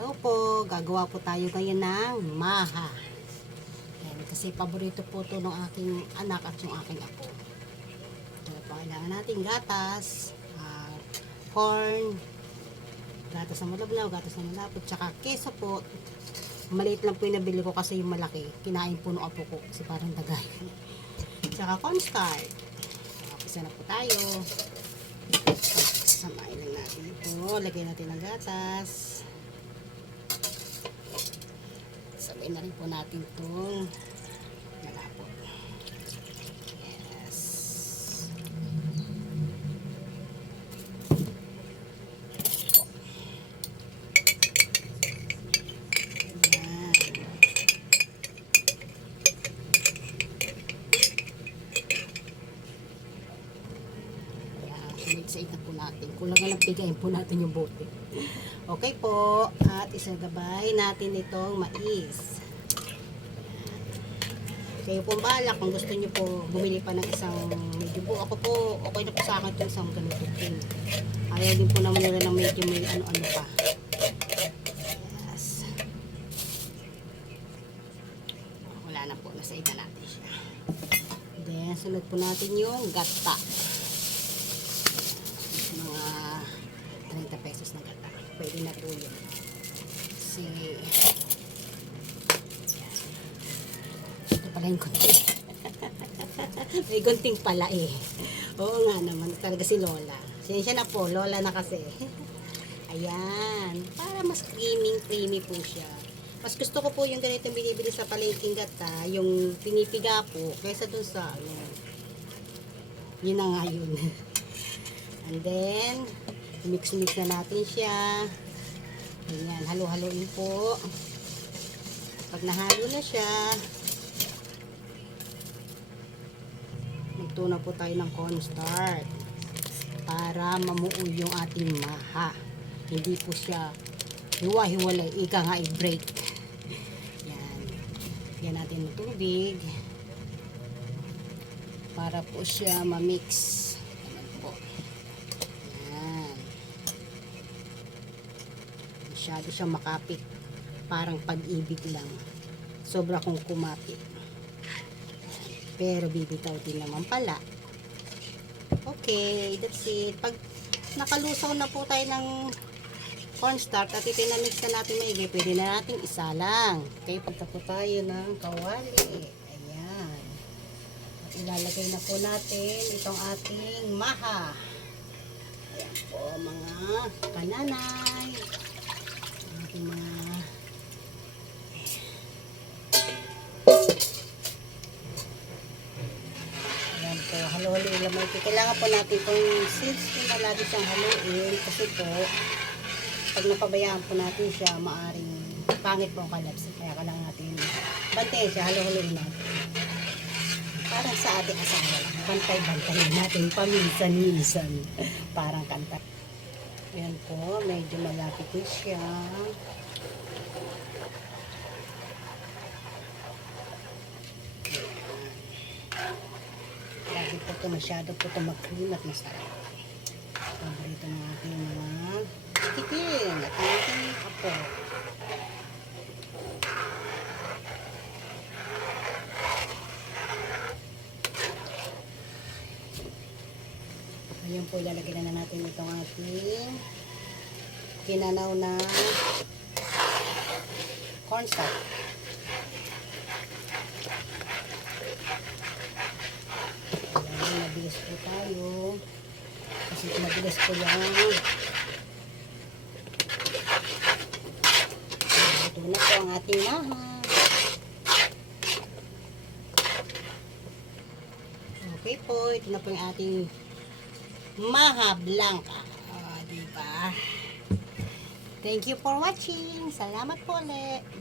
Hello po, gagawa po tayo ngayon ng maha. Yan, kasi paborito po ito ng aking anak at yung aking apo. Ito po, kailangan natin gatas, corn, gatas na malabnaw, gatas na malapot, tsaka keso po. Maliit lang po yung nabili ko kasi yung malaki. Kinain po ng apo ko kasi parang dagay. Tsaka cornstarch. Isa na po tayo. Samahin lang natin ito. Lagyan natin ng gatas. Sabay na rin po natin itong malapot. Yes. Ayan. Mix-8 na po natin. Kulang na lang pigayin po natin yung bote. Okay po. At isagabay natin itong mais. Kayo po bahala kung gusto nyo po bumili pa ng isang medyo po. Ako po, okay na po sa akin itong isang ganito din. Ayaw din po naman nila ng medyo may ano-ano pa. Yes. Wala na po. Nasa iba natin siya. Then, sunod po natin yung gata. Mga 30 pesos na gata. Pwede na po yun. Kasi ito pala yung gunting. May gunting pala eh. Oo nga naman. Talaga si Lola. Siya na po. Lola na kasi. Ayan. Para mas creamy po siya. Mas gusto ko po yung ganitong binibili sa palengking gata. Yung pinipiga po. Kaysa dun sa yun na nga yun. And then, mix-mix na natin siya. Ayan, halo-haloin po. Pag nahalo na siya, magtuna po tayo ng cornstarch para mamuo yung ating maha. Hindi po siya hiwa-hiwalay. Ika nga i-break. Yan. Yan natin ng tubig para po siya ma-mix. Masyado siyang makapit, parang pag-ibig lang, sobra kong kumapit, pero bibitaw din naman pala. Okay, that's it. Pag nakalusaw na po tayo ng cornstarch at ipinamix na natin maigi, pwede na natin isalang. Okay, punta po tayo ng kawali. Ayan, at ilalagay na po natin itong ating maha. Ayan po mga kananay, ayan po, halo-haloin lang ito. Kailangan po natin itong since lagi siyang haluin kasi po pag napabayaan po natin siya, maaring pangit po ang kalabs. Kaya kailangan natin bantayan siya, halo-haloin natin. Parang sa ating asawa lang, bantay-bantayin natin paminsan-minsan. Parang kanta. Ayan po, medyo malapit na siya. Grabe po ito, masyado po ito mag-cream at masarap. Paborito ng aking mga tikin at aking apo. Ayan po, ilalagay na natin itong ating kinanaw na cornstarch. Ayan, mabilis po tayo. Kasi mabilis po yan. Ito na po ang ating maha. Okay po, ito na po yung ating maha blanca. Diba? Thank you for watching. Salamat po ulit.